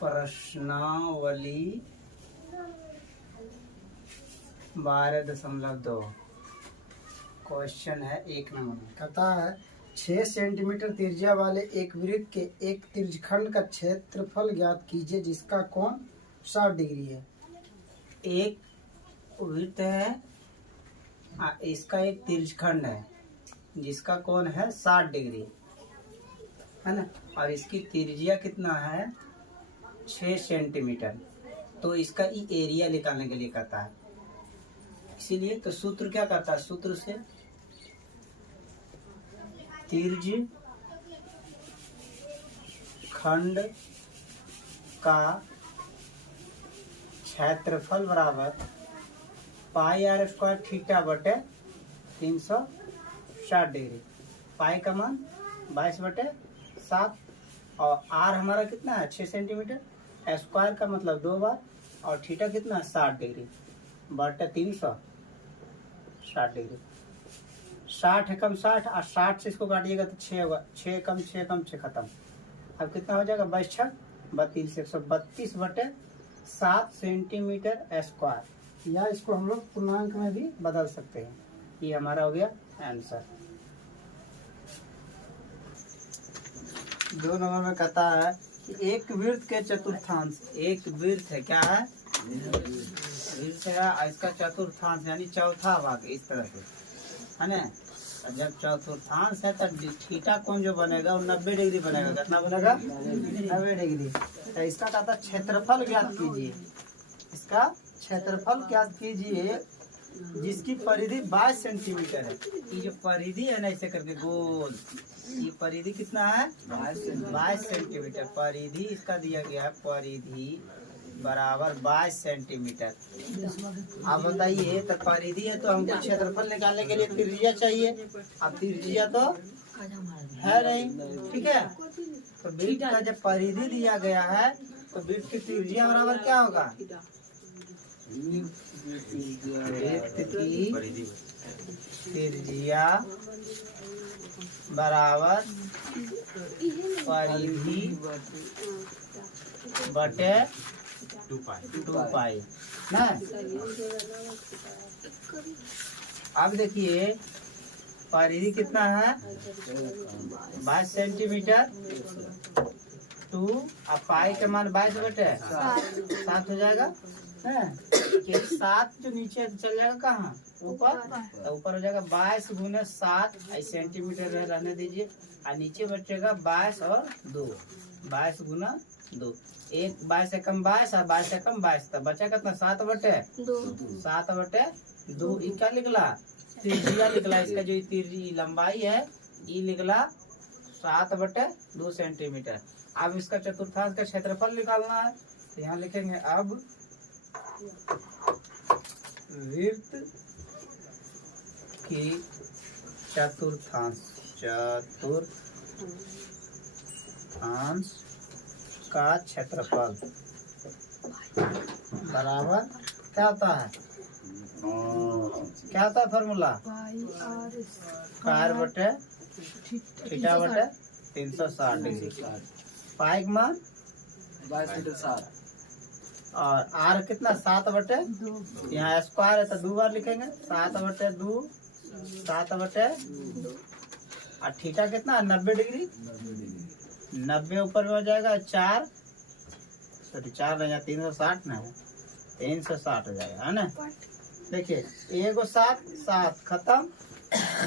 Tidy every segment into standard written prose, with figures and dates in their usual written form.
प्रश्नावली 12.2 क्वेश्चन है 1 नंबर। कहता है 6 सेंटीमीटर त्रिज्या वाले एक वृत्त के एक त्रिज्यखंड का क्षेत्रफल ज्ञात कीजिए जिसका कोण 60 डिग्री है। एक वृत्त है, इसका एक त्रिज्यखंड है जिसका कोण है 60 डिग्री है ना, और इसकी त्रिज्या कितना है 6 सेंटीमीटर। तो इसका एरिया निकालने के लिए कहता है, इसीलिए तो सूत्र क्या कहता है, सूत्र से त्रिज्य खंड का क्षेत्रफल बराबर पाई आर स्क्वायर थीटा बटे 360 डिग्री। पाई का मान 22/7 और आर हमारा कितना है 6 सेंटीमीटर, स्क्वायर का मतलब 2 बार, और थीटा कितना है 60 डिग्री बटे 360 डिग्री। 60 है कम 60 और 60 से इसको काटिएगा तो 6 होगा, 6 कम 6 कम 6 खत्म। अब कितना हो जाएगा 22 6 32 132/7 सेंटीमीटर स्क्वायर, या इसको हम लोग पूर्णांक में भी बदल सकते हैं। ये हमारा हो गया आंसर। 2 नंबर में कहता है कि एक वृत्त के चतुर्थांश, एक वृत्त है क्या है वृत्त है, इसका चतुर्थांश यानी चौथा भाग इस तरह से है ना। जब चतुर्थांश है तो थीटा कोण जो बनेगा वो 90 डिग्री बनेगा। कितना बनेगा 90 डिग्री। तो इसका कहता है क्षेत्रफल ज्ञात कीजिए, इसका क्षेत्रफल ज्ञात कीजिए जिसकी परिधि 22 सेंटीमीटर है। ये जो परिधि है ना ऐसे करके गोल, ये परिधि कितना है 22 सेंटीमीटर। परिधि इसका दिया गया है, परिधि बराबर 22 सेंटीमीटर। आप बताइए तो परिधि है तो हमको क्षेत्रफल निकालने के लिए त्रिज्या चाहिए। अब त्रिज्या तो है नहीं, ठीक है। तो वृत्त का जब परिधि दिया गया है तो वृत्त की त्रिज्या बराबर क्या होगा, वृत्त की त्रिज्या बराबर परिधि बटे 2 पाई ना। अब देखिए परिधि कितना है 22 सेंटीमीटर 2, अब पाई का मान 22/7 हो जाएगा है। 7 जो नीचे चल जाएगा कहाँ ऊपर, तो ऊपर हो जाएगा 22 × 7 सेंटीमीटर रहने दीजिए, और नीचे बचेगा 22 और 2, 22 × 2, 22 से कम 22 और 22 से कम 22, तब बचा कितना 7/2। ये क्या निकला त्रिज्या निकला, इसका जो लंबाई है ये निकला 7/2 सेंटीमीटर। अब इसका चतुर्थांश का क्षेत्रफल निकालना है, तो यहाँ लिखेंगे अब वृत्त की चतुर्थांश का क्षेत्रफल बराबर क्या होता है, क्या होता है फॉर्मूला स्क्वायर बटे थीटा बटे 360 डिग्री। पाई का मान 22/7 और आर कितना 7/2, यहाँ स्क्वायर है तो 2 बार लिखेंगे 7/2 और थीटा कितना 90 डिग्री, 90 ऊपर में हो जाएगा 4 नहीं 360 ना, 360 हो जाएगा है ना। देखिए 1 को 7 खत्म,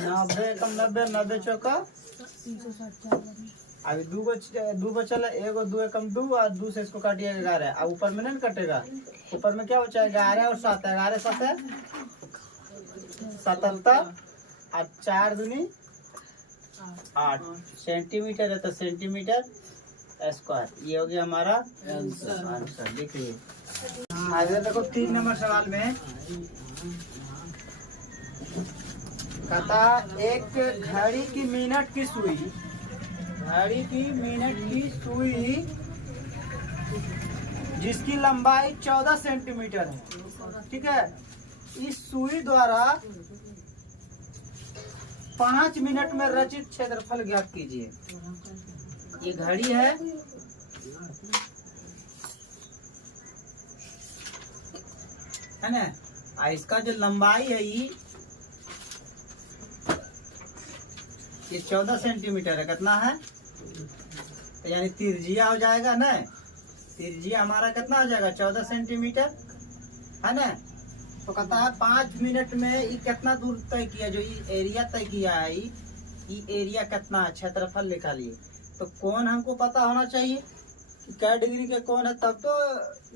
90 कम 90 90 चौका, अभी 2 बचल है, 1 2 कम 2 और 2 से इसको काटिए 11। अब ऊपर में नहीं कटेगा, ऊपर में क्या बचा 11 और 7, 11 7 77 और 4 दूनी 8 सेंटीमीटर है, तो सेंटीमीटर स्क्वायर। ये हो गया हमारा आंसर। देखिए आगे देखो 3 नंबर सवाल में कहता एक घड़ी की मिनट की सुई जिसकी लंबाई 14 सेंटीमीटर है, ठीक है। इस सुई द्वारा 5 मिनट में रचित क्षेत्रफल ज्ञात कीजिए। ये घड़ी है है ना। और इसका जो लंबाई है ये 14 सेंटीमीटर है। कितना है? तो यानी तिरजिया हो जाएगा ना, तिरजिया हमारा कितना हो जाएगा? 14 सेंटीमीटर, है ना। तो कहता है 5 मिनट में ये कितना दूर तय किया, जो ये एरिया तय किया है, ये एरिया कितना है, क्षेत्रफल निकालिए। तो कोण हमको पता होना चाहिए कि क्या डिग्री के कोण है, तब तो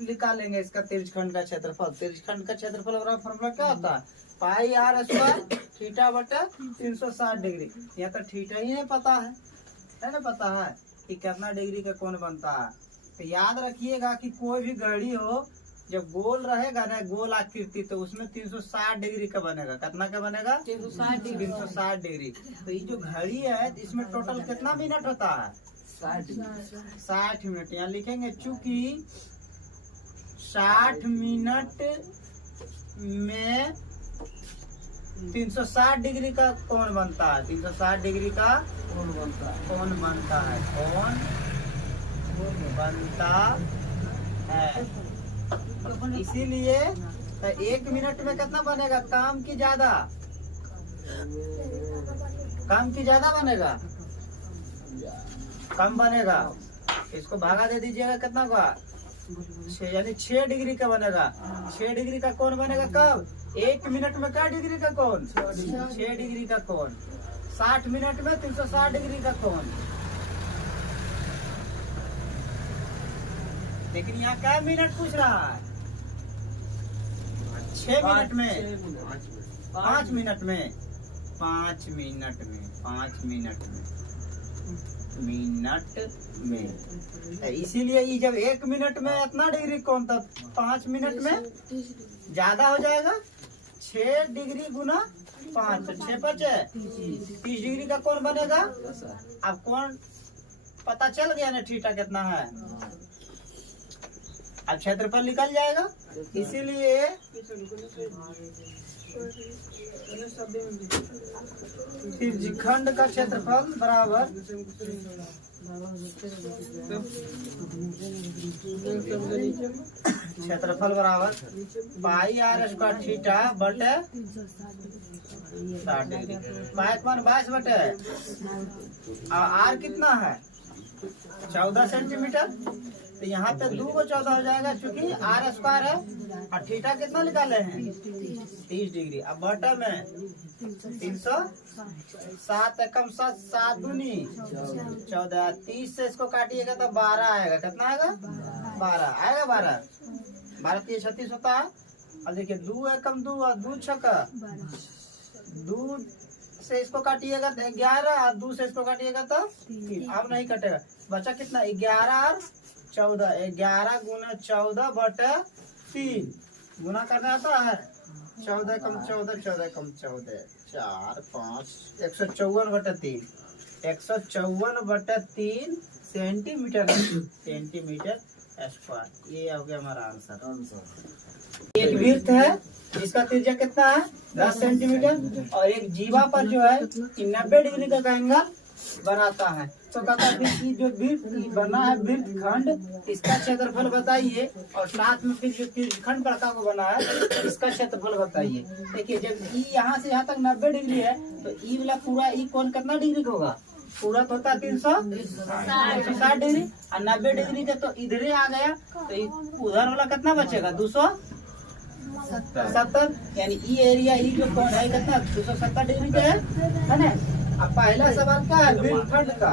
निकालेंगे इसका तिरछखंड का क्षेत्रफल। तिरछखंड का क्षेत्रफल वाला फॉर्मूला क्या होता है? पाई आर स्क्वायर थीटा बटा 360 डिग्री। यहाँ तो थीटा ही नहीं पता है ना, पता है कि कितना डिग्री का कोण बनता है। तो याद रखिएगा कि कोई भी घड़ी हो, जब गोल रहेगा ना, गोल आकृति, तो उसमें 360 डिग्री का बनेगा। कितना का बनेगा? 360 डिग्री। तो ये जो घड़ी है इसमें टोटल कितना मिनट होता है? 60 मिनट। यहाँ लिखेंगे चूंकि 60 मिनट में 360 डिग्री का कोण बनता है। 360 डिग्री का कोण बनता है। इसीलिए तो 1 मिनट में कितना बनेगा? काम की ज्यादा बनेगा, कम बनेगा। इसको भागा दे दीजिएगा, कितना का? 6, यानी 6 डिग्री का बनेगा। 6 डिग्री का कोण बनेगा कब? 1 मिनट में क्या डिग्री का कोण? 6 डिग्री का कोण। 60 मिनट में 360 डिग्री का कोण। लेकिन यहाँ क्या मिनट पूछ रहा है? 6 मिनट में, 5 मिनट में, 5 मिनट में, 5 मिनट में। इसीलिए ये जब 1 मिनट में इतना डिग्री कोण, तब 5 मिनट में ज्यादा हो जाएगा। 6 डिग्री गुना 5, तो 6 5 30 डिग्री का कोण बनेगा। अब कोण पता चल गया ना थीटा कितना है। अब क्षेत्रफल निकल जाएगा। इसीलिए त्रिज्यखंड का क्षेत्रफल बराबर पाई आर स्क्वायर थीटा बटे 60 डिग्री। पाई का मान 22 बटे, और आर कितना है? 14 सेंटीमीटर। तो यहाँ पे 2 को 14 हो जाएगा, क्योंकि आर स्क्वायर है। और थीटा कितना निकाले हैं? 30 डिग्री। अब बटा में 307 एकम 7 7 दूनी 14। 30 से इसको काटिएगा तो 12 आएगा। कितना आएगा? 12 आएगा। 12 3 36 होता है। अब देखिए 2 एकम 2 और 2 छक्का 2 से इसको काटिएगा तो 11, और 2 से इसको काटिएगा तो 3। अब नहीं कटेगा, बचा कितना? 11 और 14। 11 गुना 14 बटे 3 गुना करना आता है। 14 कम 14, 14 कम 14, 4 5 154 बटे 3। 154 बटे 3 सेंटीमीटर स्क्वायर। ये हो गया हमारा आंसर। एक वृत्त है जिसका त्रिज्या कितना है? 10 सेंटीमीटर, और एक जीवा पर जो है 90 डिग्री का एंगल बनाता है। तो कहता है कि जो वृत्त बना है वृत्त खंड, इसका क्षेत्रफल बताइए, और साथ में फिर जो त्रिज्यखंड प्रकार को बना है इसका क्षेत्रफल बताइए। देखिए जब ई यहाँ से यहाँ तक 90 डिग्री है, तो ई वाला पूरा ई कोण कितना डिग्री का होगा? पूरा तो होता है 360 डिग्री, और 90 डिग्री का तो इधर ही आ गया, तो उधर वाला कितना बचेगा? 270। यानी ई एरिया ई जो कोण है कितना? 270 डिग्री का है ना। अब पहला सवाल क्या है? वृत्तखंड का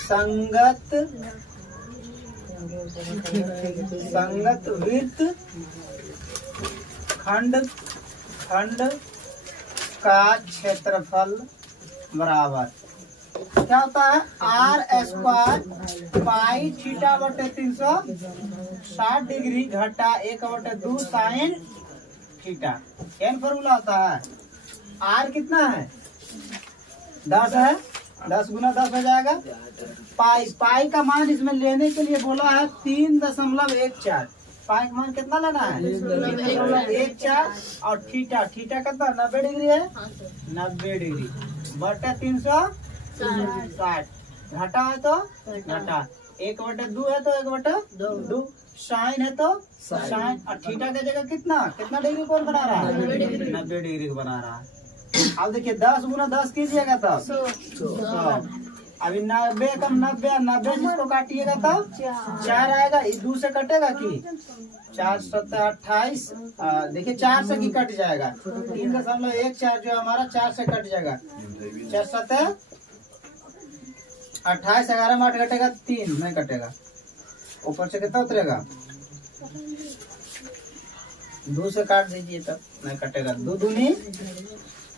संगत वृत्त खंड का क्षेत्रफल बराबर क्या होता है? आर स्क्वायर पाई थीटा बटे 360 डिग्री घटा 1 बटे 2 साइन थीटा। क्या फॉर्मूला होता है? आर कितना है? 10 है। 10 गुना 10 हो जाएगा। पाई का मान इसमें लेने के लिए बोला है 3.14। पाई का मान कितना लेना है? 3.14। और थीटा कितना? 90 डिग्री है। 90 डिग्री बटे 360। घटा है तो घटा 1/2 है तो 1/2, साइन है तो साइन, और थीटा की जगह कितना कितना डिग्री कोण बना रहा है? 90 डिग्री को बना रहा है। अब देखिए 10 गुना 10 कीजिएगा तब 100। अभी 90 कम 90, 90 जिसको काटिएगा तब 4 आएगा। 2 से कटेगा कि 4 7 28, देखिए 4 से की कट जाएगा, 3.14 जो हमारा 4 से कट जाएगा, 4 7 28, 11 में 8 कटेगा 3 नहीं कटेगा, ऊपर से कितना उतरेगा? 2 से काट दीजिए तब नहीं कटेगा, 2 दूनी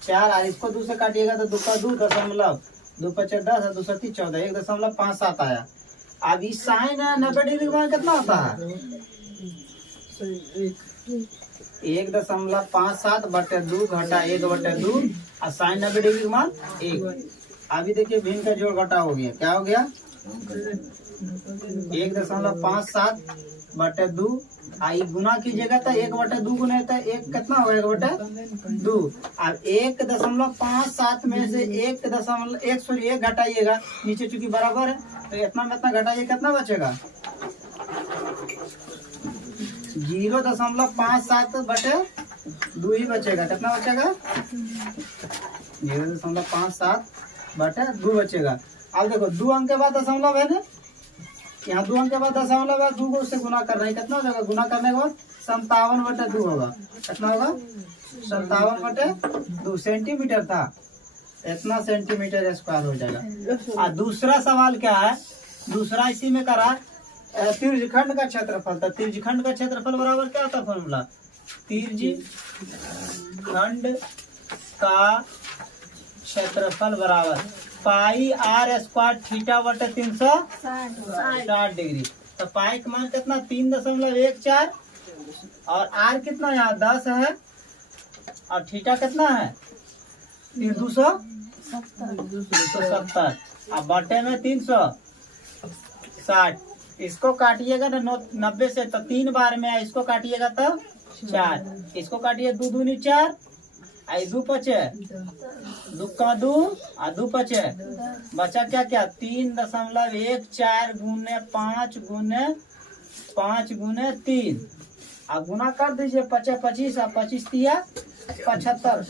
4, और इसको 2 से काटिएगा तो 2 का 2 दशमलव 2 5 10 और 2 7 14, 1.57 आया। अब इस साइन है 90 डिग्री का मान कितना होता है? 1.57 बटे 2 घटा 1/2, और साइन 90 डिग्री का मान 1। अभी देखिए भिन्न का जोड़ घटा हो गया, क्या हो गया? 1.57 बटे 2, आई गुना कीजिएगा तो 1/2 गुना है तो 1 कितना होगा? 1/2। अब 1.57 में से 1 घटाइएगा, नीचे चूंकि बराबर है तो इतना में इतना घटाइए, कितना बचेगा? 0.57 बटे 2 ही बचेगा, कितना बचेगा? 0.57 बटे 2 बचेगा। अब देखो 2 अंक के बाद दशमलव है ना, यहाँ 2 अंक के बाद दशमलव है, 2 को उससे गुना कर रहे हैं, कितना हो जाएगा? गुना करने के बाद 57 बटे 2 होगा, कितना होगा? 57 बटे 2 सेंटीमीटर था, इतना सेंटीमीटर स्क्वायर हो जाएगा। और दूसरा सवाल क्या है? दूसरा इसी में करा त्रिज्यखंड का क्षेत्रफल था। त्रिज्यखंड का क्षेत्रफल बराबर क्या होता है फॉर्मूला? त्रिज्यखंड का क्षेत्रफल बराबर पाई r स्क्वायर थीटा बटे 360 डिग्री। तो पाई का मान कितना? 3.14, और r कितना यहाँ 10 है, और थीटा कितना है? 270, अब बटे में 360। इसको काटिएगा ना 90 से तो 3 बार में, इसको काटिएगा तो 4, इसको काटिए 2 दूनी 4, आई 2 पचे 2 का 2 और 2 पचे बचा क्या क्या? 3.14 गुने 5 गुने 5 गुने 3, अब गुना कर दीजिए 5 25 और 25 तिया 75,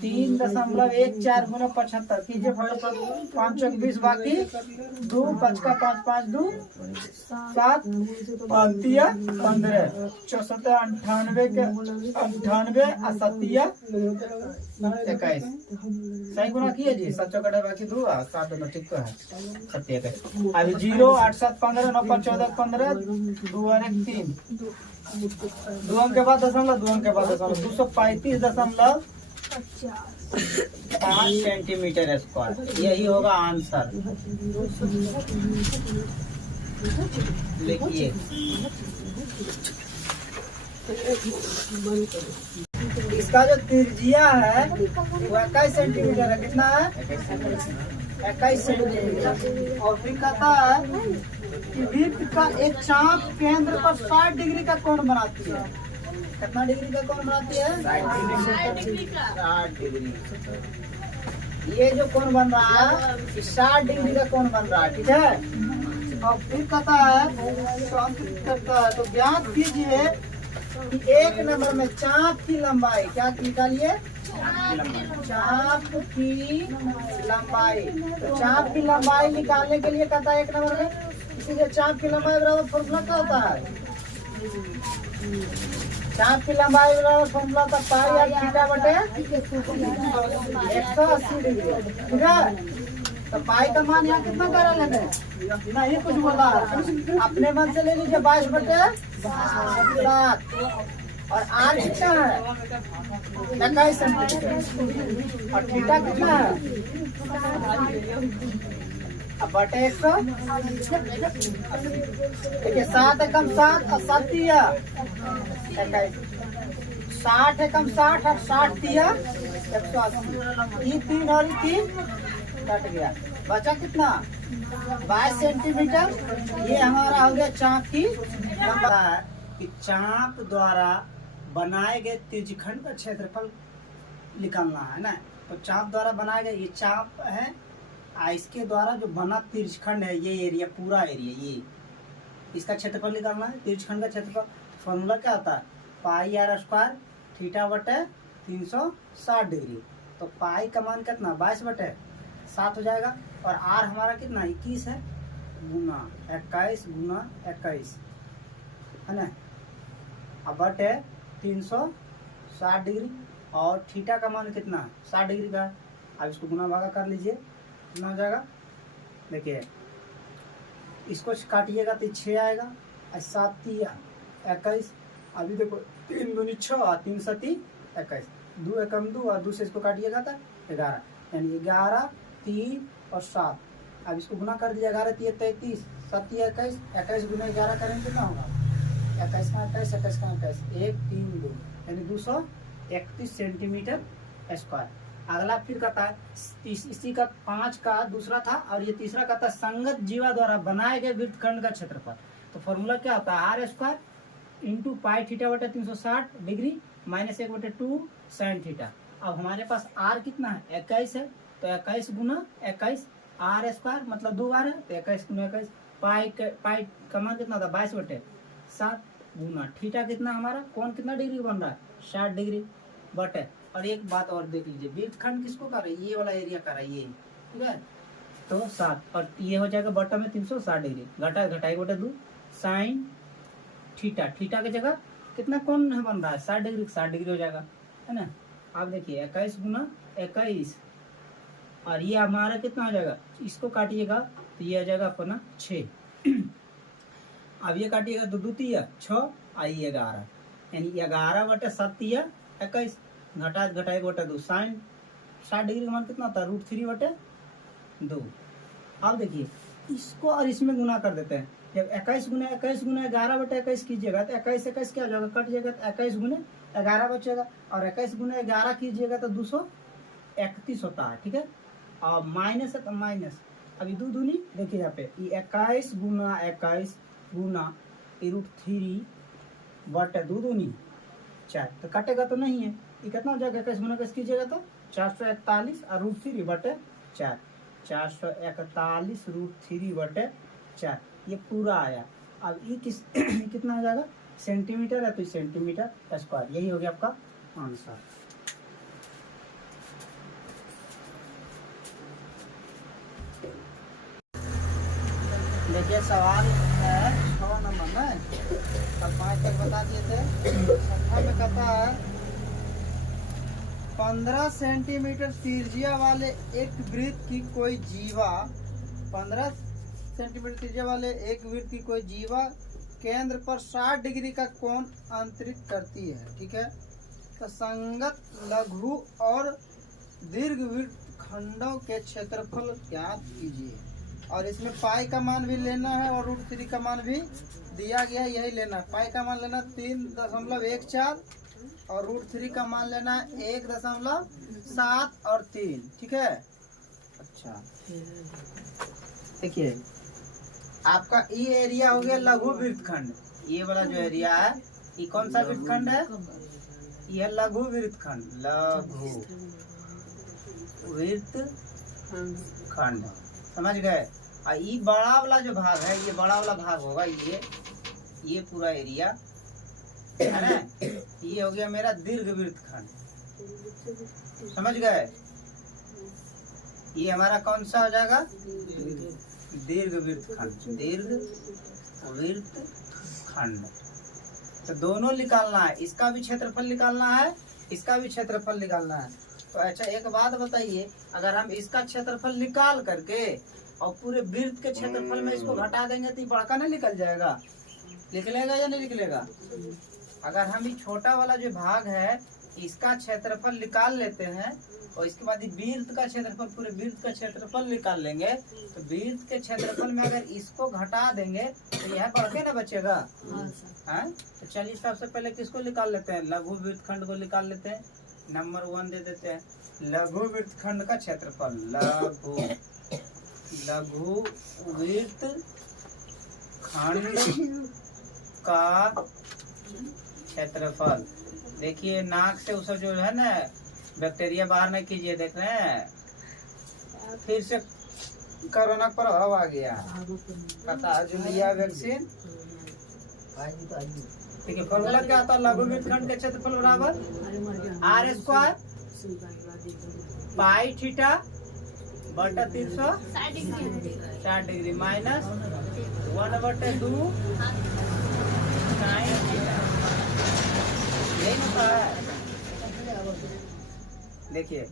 3.14 गुना 75 कीजिए, 5 चौक 20 बाकी 2 5 का 5 5 2 7 5 तिया 15, 64 98 के 98 और 7 तिया 21, सही गुना किए जी, 7 चौक बाकी 2 और 7 दोनों ठीक तो है 21। अभी 0 8 7 15 9 5 14 15 2 और 1 3, 2 अंक के बाद दशमलव 2 अंक के बाद दशमलव 235.5 सेंटीमीटर स्क्वायर, यही होगा आंसर। लिखिए इसका जो त्रिज्या है वो 21 सेंटीमीटर है, कितना है? 21 सेंटीमीटर। और फिर कहता है कि वृत्त का एक चाप केंद्र पर 60 डिग्री का कोण बनाती है। कितना डिग्री का कोण बनाती है? 60 डिग्री। ये जो कोण बन रहा है 60 डिग्री का कोण बन रहा है, ठीक है। और फिर कहता है तो ज्ञात कीजिए कि 1 नंबर में चाप की लंबाई, क्या निकालिए? चाप की लंबाई। तो चाप की लंबाई निकालने के लिए कहता है 1 नंबर में, इसीलिए चाप की लंबाई बराबर फॉर्मूला क्या होता है? चाप की लंबाई बराबर फॉर्मूला होता है पाई r थीटा बटे 180 डिग्री, ठीक है। तो पाई का मान यहाँ कितना कर रहे हैं? नहीं कुछ बोला, अपने मन से ले लीजिए 22 बटे 7, और r कितना है? 21 सेंटीमीटर, और थीटा कितना है? अब बटे 100, देखिए 7 एकम 7 और 7 तिया 21, 60 एकम 60 और 60 तिया 180, ये 3 और 3 कट गया, बचा कितना? 22 सेंटीमीटर। ये हमारा हो गया चाप की लंबाई। कि चाप द्वारा बनाए गए त्रिज्यखंड का क्षेत्रफल निकालना है ना। तो चाप द्वारा बनाया गया ये चाप है, इसके द्वारा जो बना तिरछखंड है, ये एरिया पूरा एरिया, ये इसका क्षेत्रफल निकालना है, तिरछखंड का क्षेत्रफल। फॉर्मूला क्या होता है, पाई आर स्क्वायर थीटा बटे 360 डिग्री। तो पाई का मान कितना 22/7 हो जाएगा, और आर हमारा कितना 21 है, गुना 21 गुना 21 है ना, अब बटे 360 डिग्री, और थीटा का मान कितना 60 डिग्री का है। अब इसको गुना भागा कर लीजिए, कितना हो जाएगा, देखिए इसको काटिएगा तो 6 आएगा, और 7 3 21। अभी देखो 3 दूनी 6, 3 7 21, 2 एकम 2, और 2 से इसको काटिएगा तो 11, यानी 11 3 और 7। अब इसको गुना कर दीजिए, 11 3 33, 7 21, 21 गुना 11 करेंगे कितना होगा, 21 का 21, 21 का 21, 1 3 2, यानी 231 सेंटीमीटर स्क्वायर। अगला फिर कहता है इसी का 5 का दूसरा था, और ये तीसरा कहता है संगत जीवा द्वारा बनाए गए वृत्तखंड का क्षेत्रफल। तो फॉर्मूला क्या होता है, r square into pi theta बटे 360 डिग्री माइनस 1/2 साइन थीटा। अब हमारे पास आर कितना है 21 है, तो 21 गुना 21 आर स्क्वायर मतलब 2 बार है, तो 21 गुना 21। पाई का मान कितना था 22/7 गुना थीटा कितना हमारा कौन कितना डिग्री बन रहा है 60 डिग्री बटे। और एक बात और देख लीजिए, वृत्तखंड किसको कर रहा है, ये वाला एरिया कर रहा है, ये ठीक है, तो 7, और ये हो जाएगा बटा में 360 डिग्री, घटा घटाई बटे 2 साइन थीटा, थीटा की जगह कितना कौन है बन रहा है 60 डिग्री, 60 डिग्री हो जाएगा, है ना। आप देखिए 21 गुना 21, और ये हमारा कितना हो जाएगा, इसको काटिएगा तो ये आ जाएगा अपना 6। अब ये काटिएगा 2 2 3 6, आई 11, यानी 11/7 21, घटा घटाई बटे 2 साइन 60 डिग्री का मान कितना होता है √3/2। अब देखिए इसको और इसमें गुना कर देते हैं, जब 21 गुना 11/21 कीजिएगा तो 21 21 क्या हो जाएगा, कट जाएगा, तो 21 गुने 11 बचेगा, और 21 गुने 11 कीजिएगा तो 231 होता है, ठीक है। और माइनस है तो माइनस, अभी 2 दूनी देखिए यहाँ पे, ये 21 गुना 21 गुना √3 बटे 2 दूनी 4, तो कटेगा तो नहीं है, ये कितना हो जाएगा 21 गुना 21 कीजिएगा तो 441, और √3 बटे 4, 441 √3 बटे 4, ये पूरा आया। अब ये कितना हो जाएगा सेंटीमीटर है, तो सेंटीमीटर स्क्वायर, यही हो गया आपका आंसर। देखिए सवाल है 6 नंबर में, अब 5 तक बता दिए थे। 6 में कहता है 15 सेंटीमीटर त्रिज्या वाले एक वृत्त की कोई जीवा, 15 सेंटीमीटर त्रिज्या वाले एक वृत्त की कोई जीवा केंद्र पर 60 डिग्री का कोण अंतरित करती है, ठीक है। तो संगत लघु और दीर्घ वृत्त खंडों के क्षेत्रफल ज्ञात कीजिए, और इसमें पाई का मान भी लेना है और √3 का मान भी दिया गया है, यही लेना है। पाई का मान लेना 3.14 और √3 का मान लेना है 1.7 और 3, ठीक है। अच्छा देखिए आपका ये एरिया हो गया लघु वृत्तखंड, ये वाला जो एरिया है ये कौन सा वृत्तखंड है, यह लघु वृत्तखंड, लघु वृत्तखंड, समझ गए। और ये बड़ा वाला जो भाग है, ये बड़ा वाला भाग होगा, ये पूरा एरिया है ना, ये हो गया मेरा दीर्घ वृत्तखंड, समझ गए। ये हमारा कौन सा हो जाएगा दीर्घ वृत्तखंड, दीर्घ वृत्तखंड। तो दोनों निकालना है, इसका भी क्षेत्रफल निकालना है, इसका भी क्षेत्रफल निकालना है। तो अच्छा एक बात बताइए, अगर हम इसका क्षेत्रफल निकाल करके और पूरे वृत्त के क्षेत्रफल में इसको घटा देंगे तो ये बड़का नहीं निकल जाएगा, निकलेगा या नहीं निकलेगा। अगर हम ये छोटा वाला जो भाग है इसका क्षेत्रफल निकाल लेते हैं और इसके बाद वृत्त का क्षेत्रफल, पूरे वृत्त का क्षेत्रफल निकाल लेंगे, तो वृत्त के क्षेत्रफल में अगर इसको घटा देंगे तो यह बढ़ के ना बचेगा, है। तो चलिए सबसे पहले किसको निकाल लेते हैं, लघु वृत्तखंड को निकाल लेते हैं। नंबर 1 दे देते हैं, लघु वृत्तखंड का क्षेत्रफल, लघु वृत्तखंड का क्षेत्रफल। देखिए नाक से उस जो है ना बैक्टीरिया बाहर नहीं कीजिए, देख रहे हैं, फिर से कोरोना का प्रभाव आ गया। पता जो लिया वैक्सीन। ठीक है, फॉर्मूला क्या आता है? लघु वृत्तखंड का क्षेत्रफल बराबर आर स्क्वायर पाई थीटा बटा 360 डिग्री माइनस 1/2 साइन थीटा। यही होता है। देखिए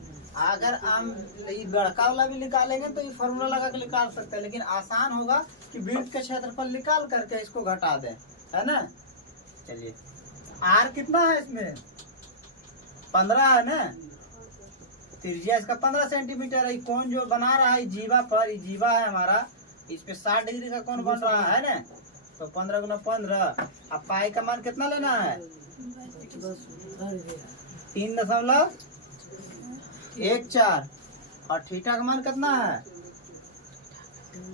अगर हम ये गड़का वाला भी निकालेंगे तो ये फॉर्मूला लगा के निकाल सकते हैं, लेकिन आसान होगा कि वृत्त का क्षेत्रफल निकाल करके इसको घटा दें, है ना। चलिए आर कितना है इसमें? 15 है ना। त्रिज्या इसका 15 सेंटीमीटर है। कौन जो बना रहा है जीवा पर, ये जीवा है हमारा, इस पे 60 डिग्री का कौन बन रहा है ना। तो 15 गुना 15। अब पाई का मान कितना लेना है? 3.14 और थीटा का मान कितना है?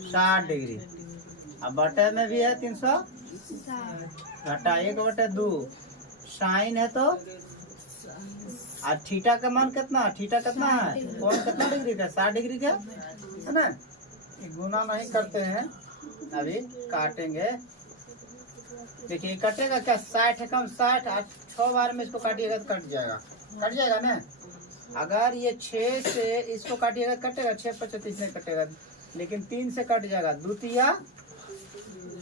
60 डिग्री। अब बटे में भी है 300 घटा 1/2 साइन है तो, और थीटा का मान कितना? थीटा कितना है? कौन कितना डिग्री का? 60 डिग्री का, है ना। ये गुना नहीं करते हैं, अभी काटेंगे। देखिए कटेगा क्या? 60 है कम 60, और 6 बार में इसको काटिएगा तो कट जाएगा ना। अगर ये 6 से इसको काटिएगा कटेगा, 6 × 25 नहीं कटेगा, लेकिन 3 से कट जाएगा। 2 तिया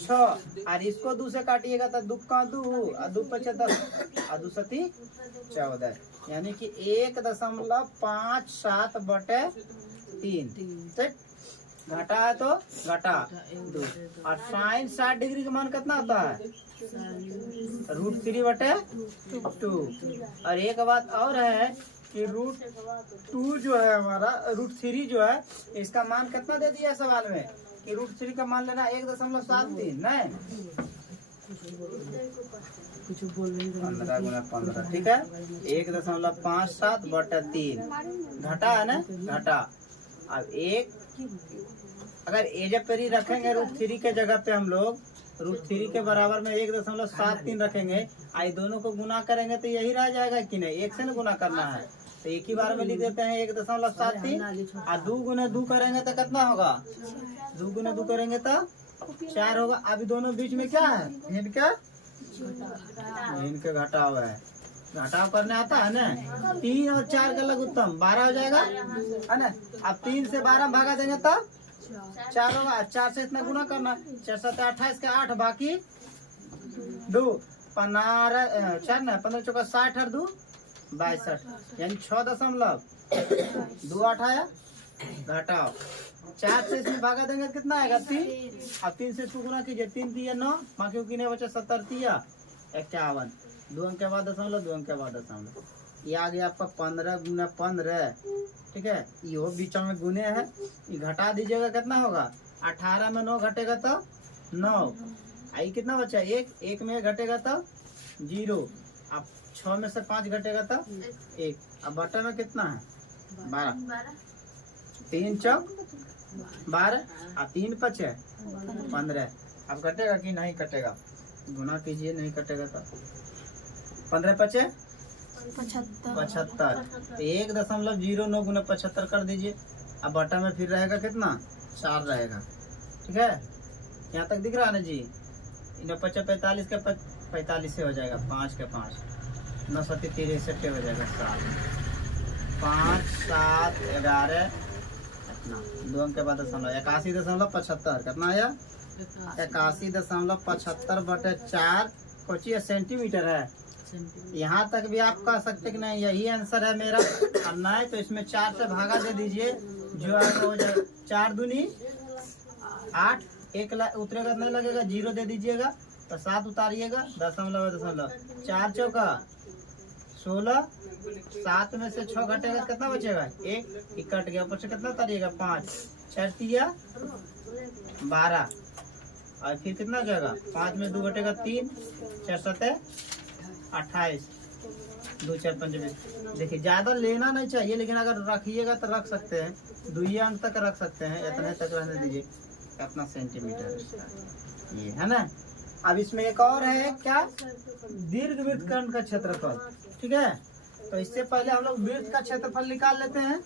6, और इसको 2 से काटिएगा तो 2 का 2 और 2 × 10 और 2 सती 14, यानी कि 1.57/3। ठीक, घटा है तो घटा 2। और साइन 60 डिग्री का मान कितना होता है? √3/2। और एक बात और है कि √2 जो है हमारा, √3 जो है इसका मान कितना दे दिया सवाल में कि √3 का मान लेना 1.73 नहीं। 15 गुना 15, ठीक है, 1.57/3 घटा है ना, घटा। अब एक अगर एज पर ही रखेंगे √3 के जगह पे हम लोग √3 के बराबर में 1.73 रखेंगे, आई दोनों को गुना करेंगे तो यही रह जाएगा कि नहीं, एक से ना गुना करना है तो एक ही बार में लिख देते हैं 1.73। और 2 गुना 2 करेंगे तो कितना होगा? 2 गुना 2 करेंगे तो 4 होगा। अभी दोनों बीच में क्या है? इनका घटाव है। घटाव करने आता है ना। 3 और 4 का लघुत्तम 12 हो जाएगा, है ना। अब 3 से 12 भागा देंगे तो 4 होगा। 4 से इतना गुना करना, 4 7 28 का 8 बाकी 2 15 4 ना 15 चौका 60 और 2 62, यानी 6.28 आया। घटाओ 4 से इसमें भागा देंगे कितना आएगा? 3। अब 3 से इसको गुना कीजिए, 3 × 9 बाकी कितने बचे? 70 × 51, 2 अंक के बाद दशमलव, 2 अंक के बाद दशमलव। ये आ गया आपका 15 गुना 15, ठीक है। ये बीच में गुने है, ये घटा दीजिएगा कितना होगा? 18 में 9 घटेगा तो 9। आई कितना बचा? 1 में घटेगा तो 0। अब 6 में से 5 घटेगा तो 1। अब बटा में कितना है? 12। 3 चौक 12 और 3 पचे 15। अब कटेगा कि नहीं कटेगा? गुना कीजिए, नहीं कटेगा तो 15 पचे 75। 1.09 गुना 75 कर दीजिए। अब बटा में फिर रहेगा कितना? 4 रहेगा, ठीक है। यहाँ तक दिख रहा है ना जी। 9 × 5 = 45 का 45 से हो जाएगा, 5 के 5 9 × 7 = 63 हो जाएगा, 7 5 7 11 इतना 2 अंक के बाद दशमलव 81.75 कितना आया? 81.75/4 कोची सेंटीमीटर है। यहाँ तक भी आप कह सकते कि नहीं यही आंसर है मेरा, और नहीं तो इसमें 4 से भागा दे दीजिए, जो है वो 4 दूनी 8, 1 उतरेगा नहीं लगेगा, 0 दे दीजिएगा तो 7 उतारिएगा, दशमलव 4 चौका 16, 7 में से 6 घटेगा कितना बचेगा? 1 कट गया, ऊपर से कितना उतारिएगा? 5 4 × 12 और फिर कितना जाएगा? 5 में 2 घटेगा 3, 4 7 28, 2 4 5 20। देखिए ज्यादा लेना नहीं चाहिए, लेकिन अगर रखिएगा तो रख सकते हैं, 2 अंक तक रख सकते हैं, इतने तक रहने दीजिए। कितना सेंटीमीटर ये है ना। अब इसमें एक और है क्या? दीर्घवृत्तखंड का क्षेत्रफल, ठीक है। तो इससे पहले हम लोग वृत्त का क्षेत्रफल निकाल लेते हैं।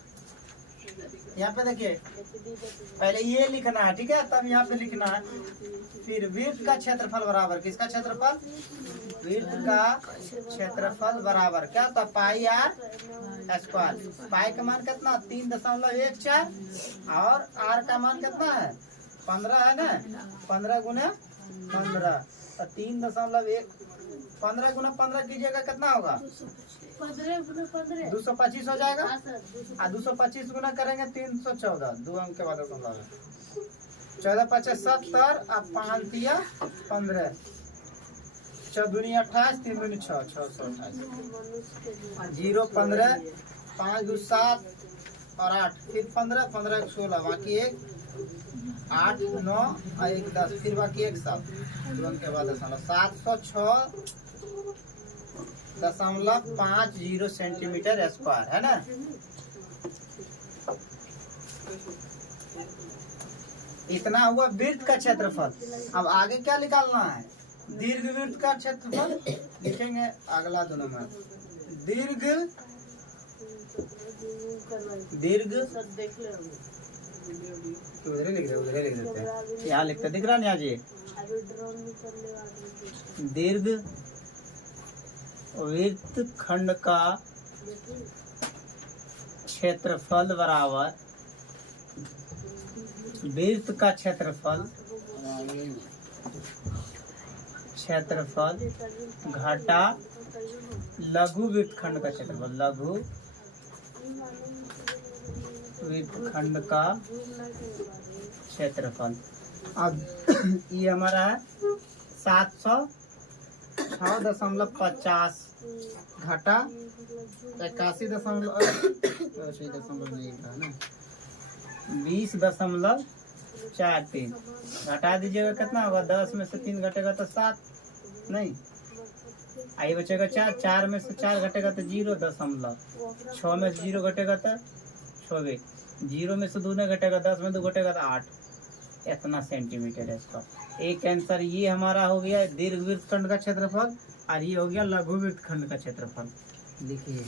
यहाँ पे देखिए पहले ये लिखना है, ठीक है, तब यहाँ पे लिखना है। फिर वृत्त का क्षेत्रफल बराबर किसका क्षेत्रफल, वृत्त का क्षेत्रफल बराबर क्या होता है, पाई आर स्क्वायर। पाई का मान कितना 3.14 और आर का मान कितना है 15 है ना, 15 गुना 15 और 3.1 15 गुना 15 कीजिएगा कितना होगा 225 हो जाएगा। और 225 गुना करेंगे 314, 2 अंक के बाद 14 25 70 और 5 दिया 15, 4 दूनी 28, 3 दूनी 6, 628, 0 15, 5 2 7 और 8, फिर 15 15 16, बाकी 1 8 9 और 1 10, फिर बाकी 1 7, 2 अंक के बाद 706.50 सेंटीमीटर स्क्वायर है ना। इतना हुआ वृत्त का क्षेत्रफल। अब आगे क्या निकालना है, दीर्घवृत्त का क्षेत्रफल लिखेंगे अगला 2 नंबर। दीर्घ उधर लिख देते हैं, यहाँ लिखते दिख रहा नहीं जी। दीर्घ वृत्त खंड का क्षेत्रफल बराबर वृत्त का क्षेत्रफल घटा लघु वृत्तखंड का क्षेत्रफल, लघु वृत्तखंड का क्षेत्रफल। अब ये हमारा है 706.50 घटा 81.20.43 घटा दीजिएगा कितना होगा, 10 में से 3 घटेगा तो 7 नहीं, आई बचेगा 4, 4 में से 4 घटेगा तो 0.6 में से 0 घटेगा तो 6, 0 में से 2 नहीं घटेगा, 10 में 2 घटेगा तो 8, इतना सेंटीमीटर है इसका। एक आंसर ये हमारा हो गया दीर्घवृत्तखंड का क्षेत्रफल और ये हो गया लघु वृत्तखंड का क्षेत्रफल। लिखिए।